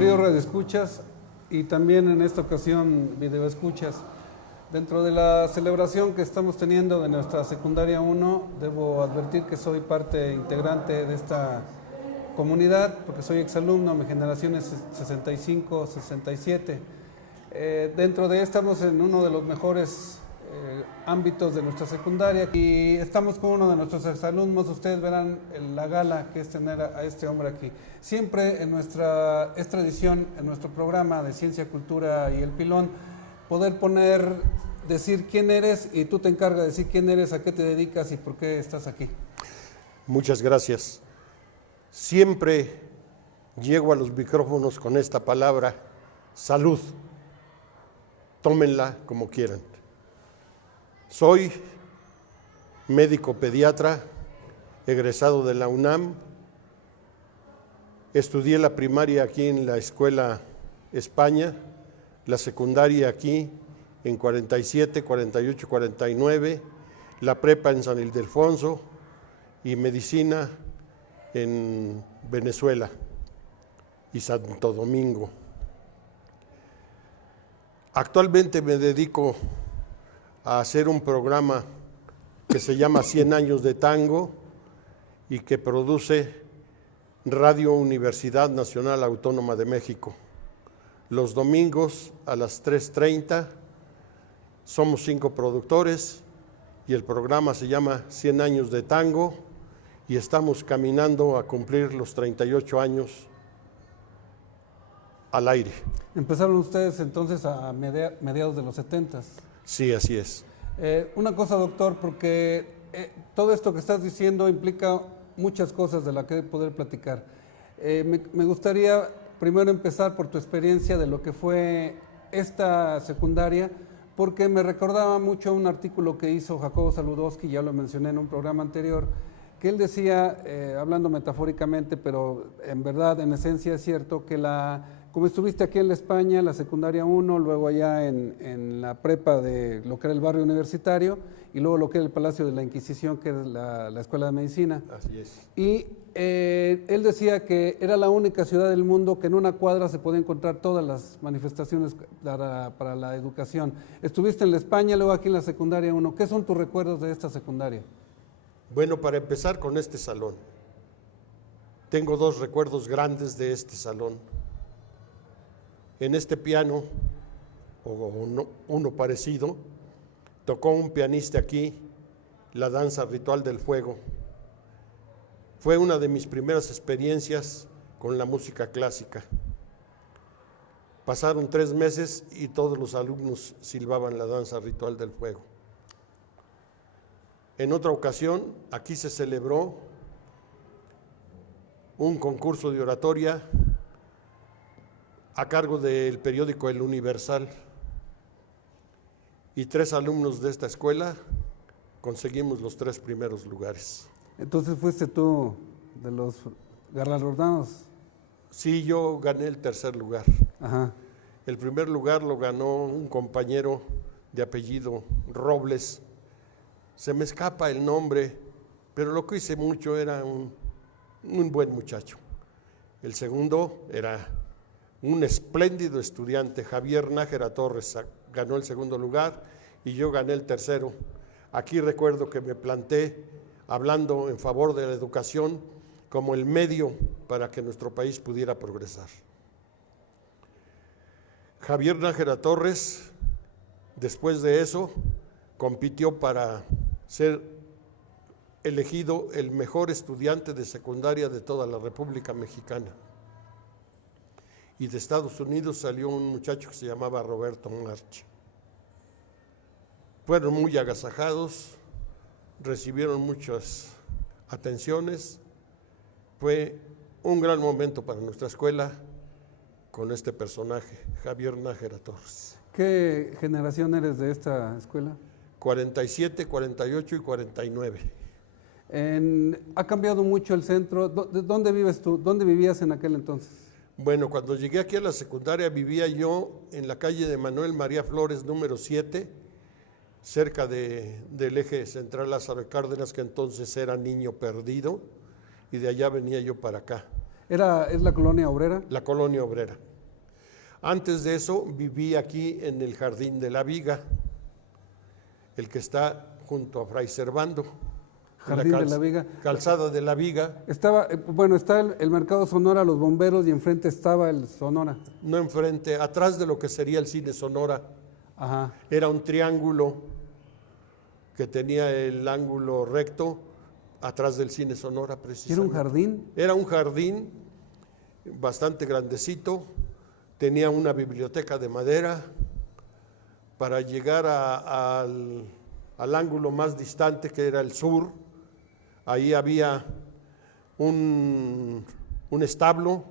Queridos radioescuchas y también en esta ocasión videoescuchas, dentro de la celebración que estamos teniendo de nuestra secundaria 1, debo advertir que soy parte integrante de esta comunidad, porque soy exalumno, mi generación es 65-67. Dentro de esta estamos en uno de los mejores ámbitos de nuestra secundaria y estamos con uno de nuestros exalumnos. Ustedes verán la gala que es tener a este hombre aquí. Siempre es tradición en nuestro programa de Ciencia, Cultura y El Pilón poder decir quién eres, y tú te encargas de decir quién eres, a qué te dedicas y por qué estás aquí. Muchas gracias. Siempre llego a los micrófonos con esta palabra, salud. Tómenla como quieran. Soy médico pediatra, egresado de la UNAM. Estudié la primaria aquí en la Escuela España, la secundaria aquí en 47, 48, 49, la prepa en San Ildefonso y medicina en Venezuela y Santo Domingo. Actualmente me dedico a hacer un programa que se llama 100 años de tango y que produce Radio Universidad Nacional Autónoma de México. Los domingos a las 3:30 somos 5 productores y el programa se llama 100 años de tango y estamos caminando a cumplir los 38 años al aire. Empezaron ustedes entonces a mediados de los 70s. Sí, así es. Una cosa, doctor, porque todo esto que estás diciendo implica muchas cosas de las que poder platicar. Me gustaría primero empezar por tu experiencia de lo que fue esta secundaria, porque me recordaba mucho un artículo que hizo Jacobo Saludowski, ya lo mencioné en un programa anterior, que él decía, hablando metafóricamente, pero en verdad, en esencia es cierto, que como estuviste aquí en la España, la secundaria 1, luego allá en la prepa de lo que era el barrio universitario, y luego lo que era el Palacio de la Inquisición, que es la Escuela de Medicina. Así es. Y él decía que era la única ciudad del mundo que en una cuadra se podía encontrar todas las manifestaciones para la educación. Estuviste en la España, luego aquí en la secundaria 1. ¿Qué son tus recuerdos de esta secundaria? Bueno, para empezar con este salón, tengo 2 recuerdos grandes de este salón. En este piano, uno parecido, tocó un pianista aquí la danza ritual del fuego. Fue una de mis primeras experiencias con la música clásica. Pasaron 3 meses y todos los alumnos silbaban la danza ritual del fuego. En otra ocasión, aquí se celebró un concurso de oratoria a cargo del periódico El Universal, y 3 alumnos de esta escuela conseguimos los 3 primeros lugares. Entonces fuiste tú de los galardonados. Sí, yo gané el 3er lugar. Ajá. El primer lugar lo ganó un compañero de apellido Robles. Se me escapa el nombre, pero lo que hice mucho era un buen muchacho. El segundo era un espléndido estudiante, Javier Nájera Torres, ganó el 2º lugar y yo gané el 3º. Aquí recuerdo que me planté hablando en favor de la educación como el medio para que nuestro país pudiera progresar. Javier Nájera Torres, después de eso, compitió para ser elegido el mejor estudiante de secundaria de toda la República Mexicana. Y de Estados Unidos salió un muchacho que se llamaba Roberto March. Fueron muy agasajados, recibieron muchas atenciones. Fue un gran momento para nuestra escuela con este personaje, Javier Nájera Torres. ¿Qué generación eres de esta escuela? 47, 48 y 49. ¿Ha cambiado mucho el centro? ¿Dónde vives tú? ¿Dónde vivías en aquel entonces? Bueno, cuando llegué aquí a la secundaria vivía yo en la calle de Manuel María Flores, número 7, cerca del eje central Lázaro Cárdenas, que entonces era Niño Perdido, y de allá venía yo para acá. ¿Es la colonia obrera? La colonia obrera. Antes de eso viví aquí en el Jardín de la Viga, el que está junto a Fray Servando. Jardín de la Viga. Calzada de la Viga. Estaba, bueno, está el Mercado Sonora, los bomberos, y enfrente estaba el Sonora. No enfrente, atrás de lo que sería el Cine Sonora. Ajá. Era un triángulo que tenía el ángulo recto atrás del Cine Sonora, precisamente. ¿Era un jardín? Era un jardín bastante grandecito, tenía una biblioteca de madera. Para llegar al ángulo más distante, que era el sur, ahí había un establo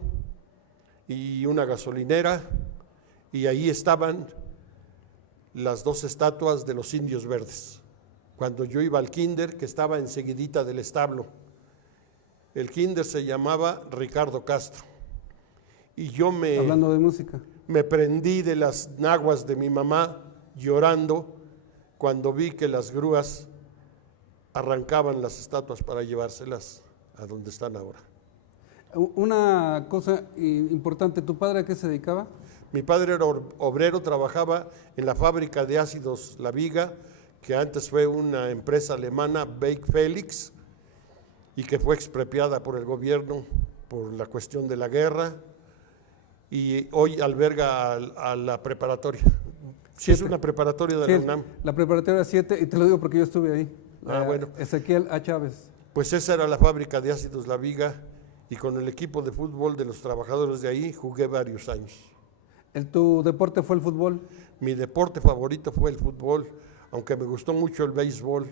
y una gasolinera, y ahí estaban las dos estatuas de los indios verdes. Cuando yo iba al kinder, que estaba enseguidita del establo, el kinder se llamaba Ricardo Castro, y yo hablando de música, me prendí de las naguas de mi mamá llorando cuando vi que las grúas arrancaban las estatuas para llevárselas a donde están ahora. Una cosa importante, ¿tu padre a qué se dedicaba? Mi padre era obrero, trabajaba en la fábrica de ácidos La Viga, que antes fue una empresa alemana, Bake Felix, y que fue expropiada por el gobierno por la cuestión de la guerra, y hoy alberga a la preparatoria. Sí, es una preparatoria de la UNAM. La preparatoria 7, y te lo digo porque yo estuve ahí. Bueno. Ezequiel A. Chávez. Pues esa era la fábrica de ácidos La Viga, y con el equipo de fútbol de los trabajadores de ahí jugué varios años. ¿Tu deporte fue el fútbol? Mi deporte favorito fue el fútbol, aunque me gustó mucho el béisbol.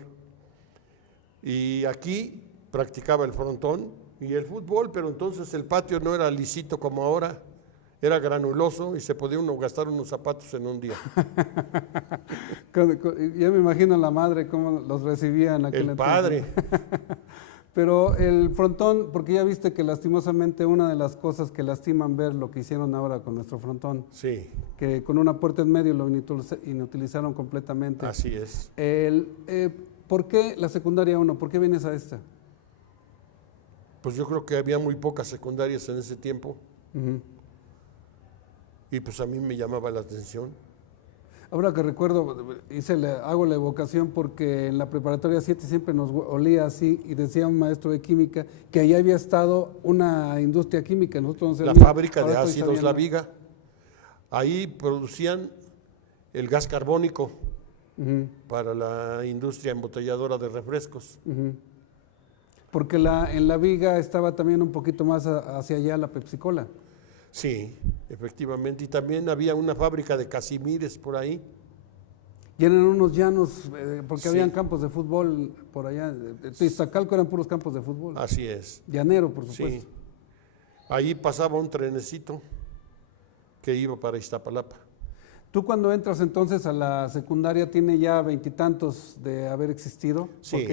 Y aquí practicaba el frontón y el fútbol, pero entonces el patio no era lisito como ahora, era granuloso y se podía uno gastar unos zapatos en un día. Ya me imagino la madre cómo los recibía en aquel entonces. El padre. Pero el frontón, porque ya viste que lastimosamente una de las cosas que lastiman ver lo que hicieron ahora con nuestro frontón, sí, que con una puerta en medio lo inutilizaron completamente. Así es. ¿Por qué la secundaria 1? ¿Por qué vienes a esta? Pues yo creo que había muy pocas secundarias en ese tiempo. Y pues a mí me llamaba la atención. Ahora que recuerdo, hago la evocación porque en la preparatoria 7 siempre nos olía así, y decía un maestro de química que allá había estado una industria química. Nosotros la fábrica de ácidos La Viga. Ahí producían el gas carbónico para la industria embotelladora de refrescos. Porque en La Viga estaba también un poquito más hacia allá la Pepsi-Cola. Sí, efectivamente, y también había una fábrica de Casimires por ahí. Y eran unos llanos, porque sí, habían campos de fútbol por allá. Iztacalco eran puros campos de fútbol. Así es. Llanero, por supuesto. Sí, ahí pasaba un trenecito que iba para Iztapalapa. Tú cuando entras entonces a la secundaria, tiene ya 20 y tantos de haber existido. Sí.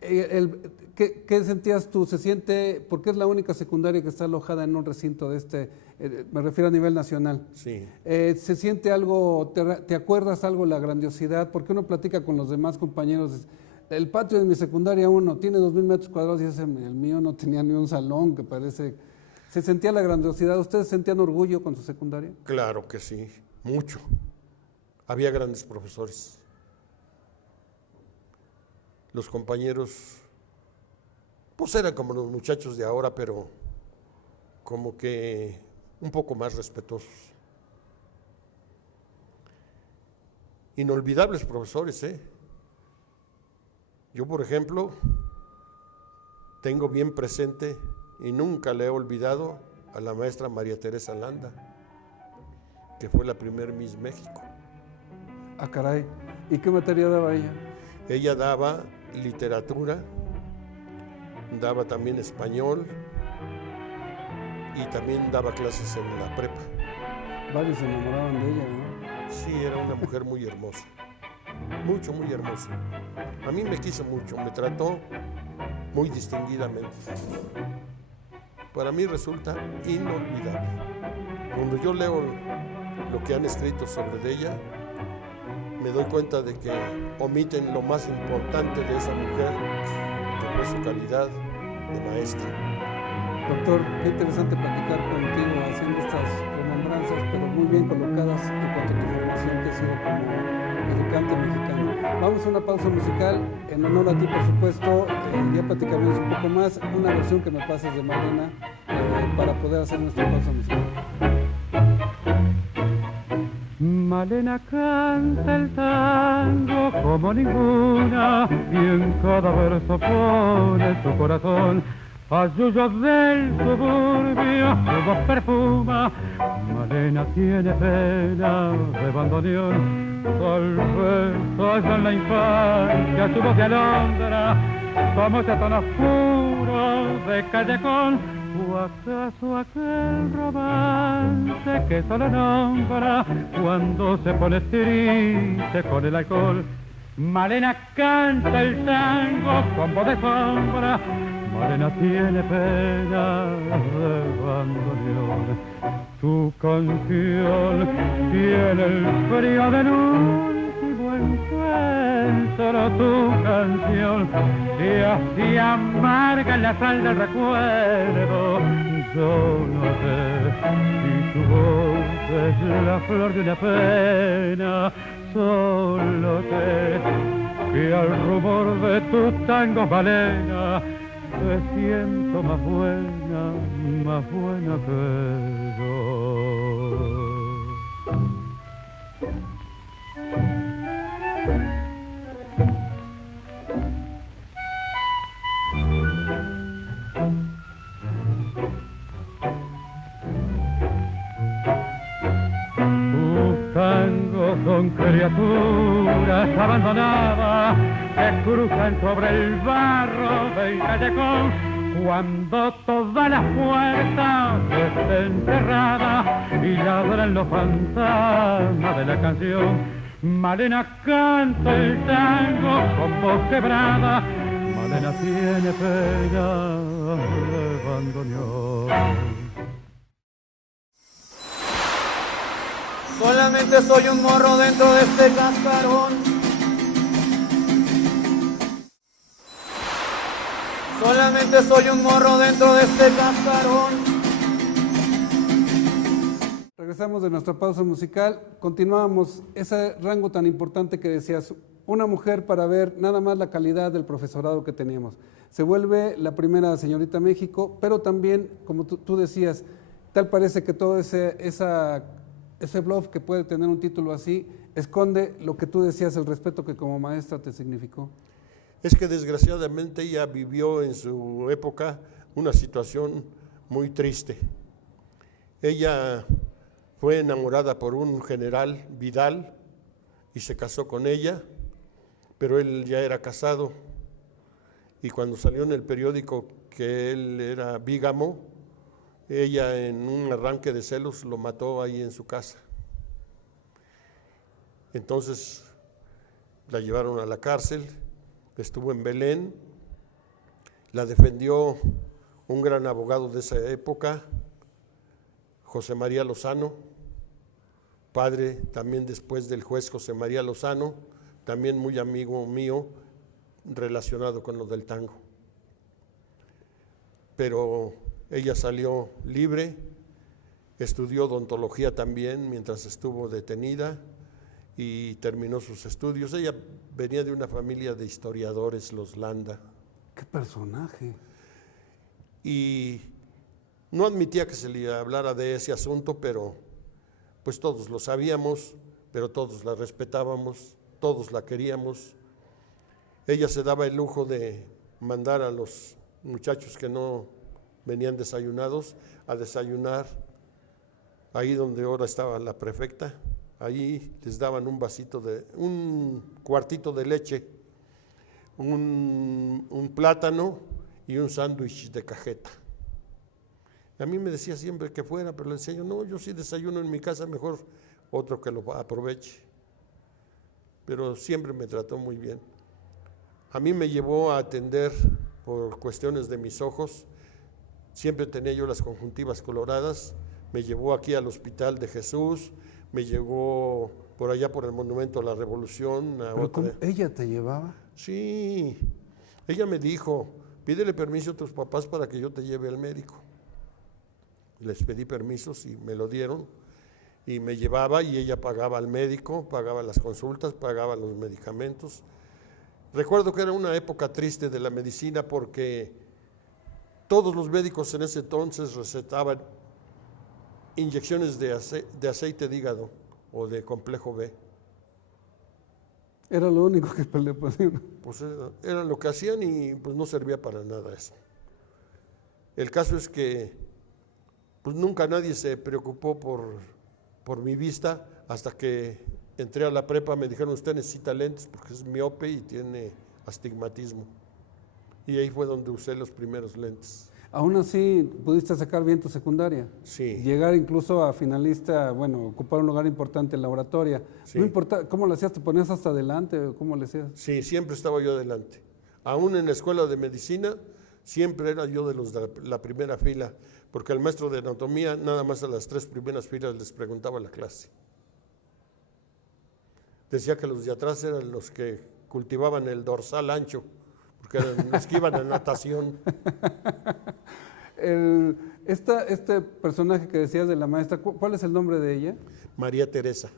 ¿Qué sentías tú? ¿Se siente, porque es la única secundaria que está alojada en un recinto de me refiero a nivel nacional? Sí. ¿Se siente algo, te acuerdas algo la grandiosidad? Porque uno platica con los demás compañeros, el patio de mi secundaria 1 tiene 2,000 metros cuadrados y el mío no tenía ni un salón, que parece. ¿Se sentía la grandiosidad? ¿Ustedes sentían orgullo con su secundaria? Claro que sí, mucho. Había grandes profesores. Los compañeros, pues eran como los muchachos de ahora, pero como que un poco más respetuosos. Inolvidables profesores, ¿eh? Yo, por ejemplo, tengo bien presente y nunca le he olvidado a la maestra María Teresa Landa, que fue la primer Miss México. Ah, caray. ¿Y qué materia daba ella? Ella daba literatura, daba también español y también daba clases en la prepa. Varios se enamoraban de ella, ¿no? Sí, era una mujer muy hermosa, mucho, muy hermosa. A mí me quiso mucho, me trató muy distinguidamente. Para mí resulta inolvidable. Cuando yo leo lo que han escrito sobre ella, me doy cuenta de que omiten lo más importante de esa mujer, que fue su calidad de maestra. Doctor, qué interesante platicar contigo haciendo estas remembranzas semblanzas, pero muy bien colocadas en cuanto a tu formación que ha sido como educante mexicano. Vamos a una pausa musical, en honor a ti, por supuesto, ya platicaremos un poco más, una versión que me pases de Malena para poder hacer nuestra pausa musical. Malena canta el tango como ninguna y en cada verso pone su corazón. Ayuyos del suburbio su voz perfuma. Malena tiene pena de bandoneón. Tal vez allá en la infancia su voz de alondra como ese tono oscuro de callejón. ¿O acaso aquel romance que solo nombra cuando se pone triste con el alcohol? Malena canta el tango con voz de sombra. Malena tiene pena de bandoneón. Tu canción tiene el frío del último encuentro. Tu canción y así amarga la sal del recuerdo. Yo no sé si tu voz es la flor de una pena. Solo sé que al rumor de tu tango, Malena, te siento más buena que yo. Tus tangos son criaturas abandonadas que cruzan sobre el barro del callejón. Cuando todas las puertas estén cerradas y ladran los fantasmas de la canción, Malena canta el tango con voz quebrada. Malena tiene pena de bandoneón. Solamente soy un morro dentro de este cascarón. Solamente soy un morro dentro de este cascarón. Regresamos de nuestra pausa musical, continuamos ese rango tan importante que decías, una mujer para ver nada más la calidad del profesorado que teníamos. Se vuelve la primera señorita México, pero también, como tú decías, tal parece que todo ese bluff que puede tener un título así, esconde lo que tú decías, el respeto que como maestra te significó. Es que desgraciadamente ella vivió en su época una situación muy triste. Ella fue enamorada por un general, Vidal, y se casó con ella, pero él ya era casado. Y cuando salió en el periódico que él era bígamo, ella en un arranque de celos lo mató ahí en su casa. Entonces la llevaron a la cárcel, estuvo en Belén, la defendió un gran abogado de esa época, José María Lozano, padre también después del juez José María Lozano, también muy amigo mío, relacionado con lo del tango. Pero ella salió libre, estudió odontología también mientras estuvo detenida y terminó sus estudios. Ella venía de una familia de historiadores, los Landa. ¡Qué personaje! Y no admitía que se le hablara de ese asunto, pero pues todos lo sabíamos, pero todos la respetábamos, todos la queríamos. Ella se daba el lujo de mandar a los muchachos que no venían desayunados a desayunar ahí donde ahora estaba la prefecta. Ahí les daban un cuartito de leche, un plátano y un sándwich de cajeta. A mí me decía siempre que fuera, pero le decía yo, no, yo sí desayuno en mi casa, mejor otro que lo aproveche. Pero siempre me trató muy bien. A mí me llevó a atender por cuestiones de mis ojos, siempre tenía yo las conjuntivas coloradas, me llevó aquí al Hospital de Jesús, me llevó por allá por el Monumento a la Revolución. ¿Pero cómo ella te llevaba? Sí, ella me dijo, pídele permiso a tus papás para que yo te lleve al médico. Les pedí permisos y me lo dieron y me llevaba y ella pagaba al médico, pagaba las consultas, pagaba los medicamentos. Recuerdo que era una época triste de la medicina porque todos los médicos en ese entonces recetaban inyecciones de aceite de hígado o de complejo B. Era lo único que le ponían. Pues era lo que hacían y pues no servía para nada eso. El caso es que pues nunca nadie se preocupó por mi vista hasta que entré a la prepa. Me dijeron, usted necesita lentes porque es miope y tiene astigmatismo. Y ahí fue donde usé los primeros lentes. Aún así, pudiste sacar bien tu secundaria. Sí. Llegar incluso a finalista, bueno, ocupar un lugar importante en la oratoria. Sí. No importa, ¿cómo lo hacías? ¿Te ponías hasta adelante? ¿Cómo le hacías? Sí, siempre estaba yo adelante. Aún en la escuela de medicina, siempre era yo de los de la primera fila, porque al maestro de anatomía nada más a las 3 primeras filas les preguntaba la clase. Decía que los de atrás eran los que cultivaban el dorsal ancho, porque eran los que iban a natación. Este personaje que decías de la maestra, ¿cuál es el nombre de ella? María Teresa.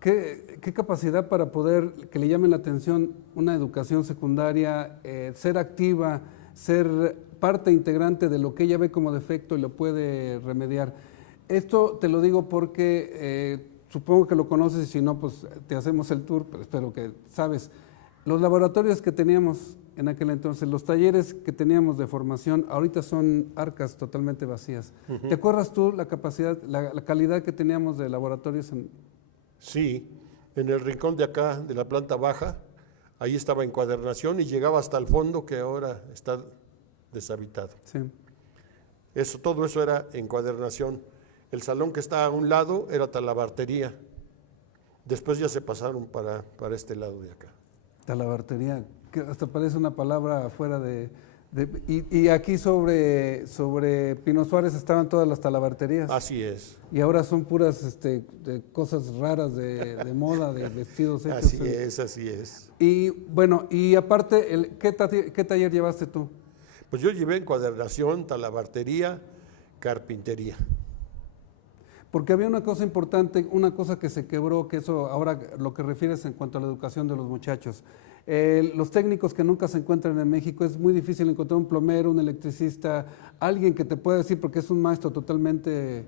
¿Qué capacidad para poder que le llame la atención una educación secundaria, ser activa, ser parte integrante de lo que ella ve como defecto y lo puede remediar? Esto te lo digo porque supongo que lo conoces y si no, pues te hacemos el tour, pero espero que sabes. Los laboratorios que teníamos en aquel entonces, los talleres que teníamos de formación, ahorita son arcas totalmente vacías. Uh-huh. ¿Te acuerdas tú la capacidad, la calidad que teníamos de laboratorios? Sí, en el rincón de acá, de la planta baja, ahí estaba encuadernación y llegaba hasta el fondo que ahora está deshabitado. Sí. Todo eso era encuadernación. El salón que está a un lado era talabartería. Después ya se pasaron para este lado de acá. Talabartería, que hasta parece una palabra fuera y aquí sobre Pino Suárez estaban todas las talabarterías. Así es. Y ahora son puras de cosas raras de moda, de vestidos hechos. Así es. Y bueno, y aparte, ¿qué taller llevaste tú? Pues yo llevé encuadernación, talabartería, carpintería. Porque había una cosa importante, una cosa que se quebró, que eso ahora lo que refieres en cuanto a la educación de los muchachos. Los técnicos que nunca se encuentran en México, es muy difícil encontrar un plomero, un electricista, alguien que te pueda decir, porque es un maestro totalmente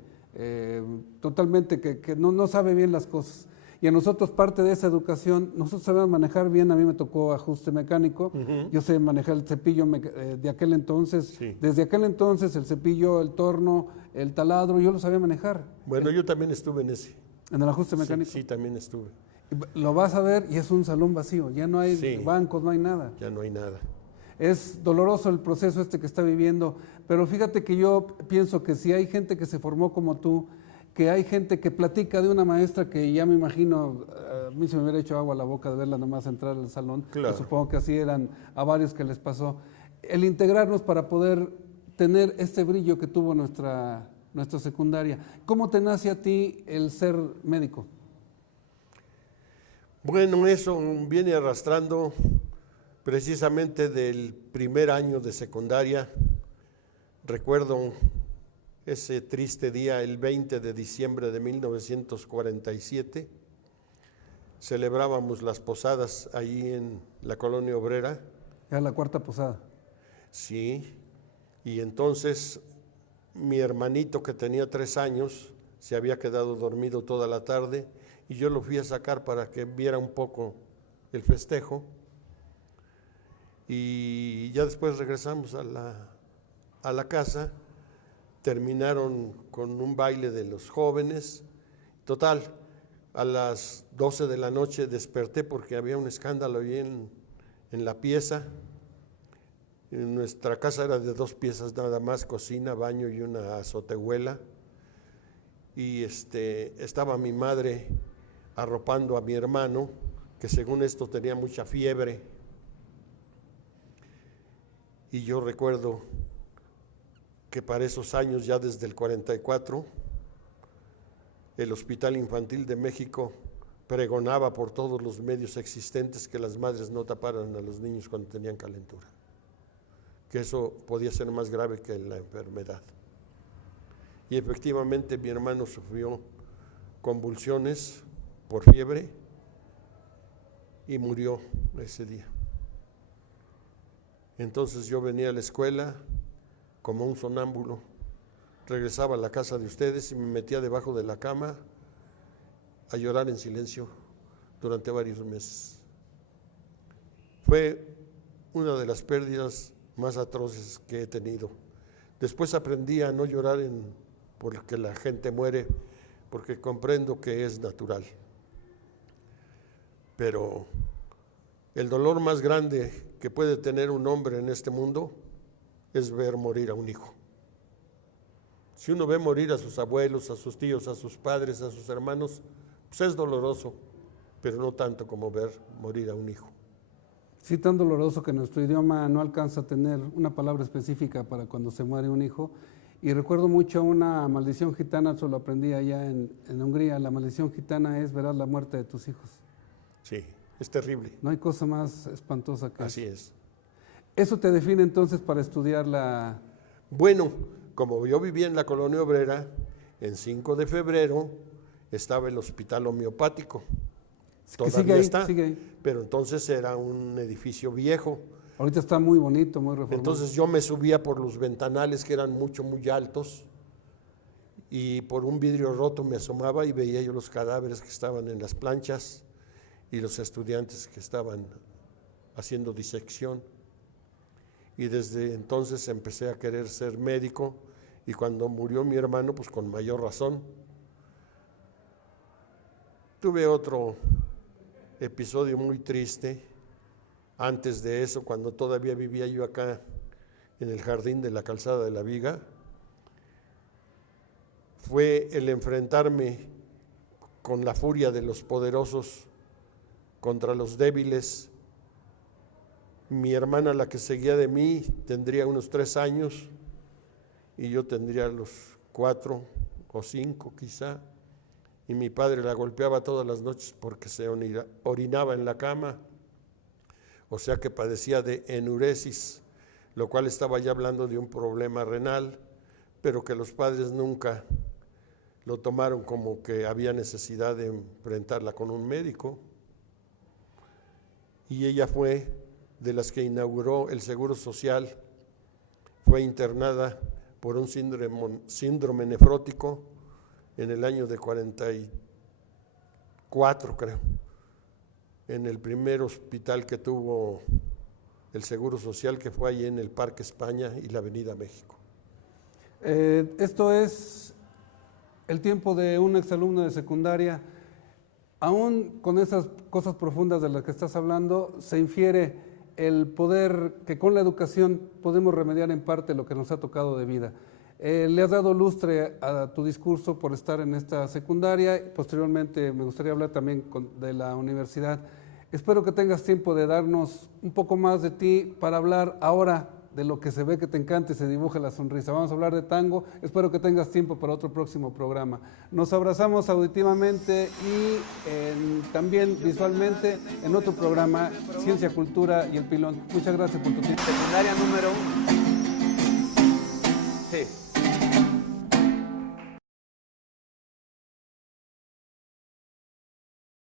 que no sabe bien las cosas. Y a nosotros parte de esa educación, nosotros sabemos manejar bien, a mí me tocó ajuste mecánico, uh-huh. Yo sé manejar el cepillo de aquel entonces, sí. Desde aquel entonces el cepillo, el torno, el taladro, yo lo sabía manejar. Bueno, yo también estuve en ese. ¿En el ajuste mecánico? Sí, también estuve. Lo vas a ver y es un salón vacío, ya no hay bancos, no hay nada. Ya no hay nada. Es doloroso el proceso que está viviendo, pero fíjate que yo pienso que si hay gente que se formó como tú, que hay gente que platica de una maestra que ya me imagino, a mí se me hubiera hecho agua a la boca de verla nomás entrar al salón, claro. Supongo que así eran a varios que les pasó. El integrarnos para poder tener este brillo que tuvo nuestra secundaria. ¿Cómo te nace a ti el ser médico? Bueno, eso viene arrastrando precisamente del primer año de secundaria. Recuerdo ese triste día, el 20 de diciembre de 1947, celebrábamos las posadas ahí en la colonia obrera. Era la cuarta posada. Sí, y entonces mi hermanito que tenía 3 años se había quedado dormido toda la tarde y yo lo fui a sacar para que viera un poco el festejo y ya después regresamos a la casa. Terminaron con un baile de los jóvenes. Total, a las 12 de la noche desperté porque había un escándalo ahí en la pieza. En nuestra casa era de 2 piezas nada más, cocina, baño y una azotehuela. Y estaba mi madre arropando a mi hermano, que según esto tenía mucha fiebre. Y yo recuerdo que para esos años, ya desde el 44, el Hospital Infantil de México pregonaba por todos los medios existentes que las madres no taparan a los niños cuando tenían calentura, que eso podía ser más grave que la enfermedad. Y efectivamente mi hermano sufrió convulsiones por fiebre y murió ese día. Entonces yo venía a la escuela como un sonámbulo, regresaba a la casa de ustedes y me metía debajo de la cama a llorar en silencio durante varios meses. Fue una de las pérdidas más atroces que he tenido. Después aprendí a no llorar porque la gente muere, porque comprendo que es natural. Pero el dolor más grande que puede tener un hombre en este mundo es ver morir a un hijo. Si uno ve morir a sus abuelos, a sus tíos, a sus padres, a sus hermanos, pues es doloroso, pero no tanto como ver morir a un hijo. Sí, tan doloroso que nuestro idioma no alcanza a tener una palabra específica para cuando se muere un hijo. Y recuerdo mucho una maldición gitana, eso lo aprendí allá en Hungría. La maldición gitana es: verás la muerte de tus hijos. Sí, es terrible. No hay cosa más espantosa que Así eso. es. ¿Eso te define entonces para estudiar la...? Bueno, como yo vivía en la colonia obrera, en 5 de febrero estaba el hospital homeopático. Todavía está, sigue ahí. pero entonces era un edificio viejo. Ahorita está muy bonito, muy reformado. Entonces yo me subía por los ventanales que eran muy altos y por un vidrio roto me asomaba y veía yo los cadáveres que estaban en las planchas y los estudiantes que estaban haciendo disección. Y desde entonces empecé a querer ser médico y cuando murió mi hermano, pues con mayor razón. Tuve otro episodio muy triste. Antes de eso, cuando todavía vivía yo acá en el jardín de la Calzada de la Viga, fue el enfrentarme con la furia de los poderosos contra los débiles. Mi hermana, la que seguía de mí, tendría unos 3 años y yo tendría los 4 o 5 quizá, y mi padre la golpeaba todas las noches porque se orinaba en la cama. O sea que padecía de enuresis, lo cual estaba ya hablando de un problema renal, pero que los padres nunca lo tomaron como que había necesidad de enfrentarla con un médico. Y ella fue de las que inauguró el Seguro Social, fue internada por un síndrome nefrótico en el año de 44, creo. En el primer hospital que tuvo el Seguro Social, que fue ahí en el Parque España y la Avenida México. Esto es el tiempo de un exalumno de secundaria. Aún con esas cosas profundas de las que estás hablando, se infiere el poder que con la educación podemos remediar en parte lo que nos ha tocado de vida. Le has dado lustre a tu discurso por estar en esta secundaria. Posteriormente me gustaría hablar también de la universidad. Espero que tengas tiempo de darnos un poco más de ti para hablar ahora de lo que se ve que te encanta y se dibuja la sonrisa. Vamos a hablar de tango. Espero que tengas tiempo para otro próximo programa. Nos abrazamos auditivamente y también visualmente en otro programa, Ciencia, Cultura y el Pilón. Muchas gracias por tu tiempo. Secundaria número 1.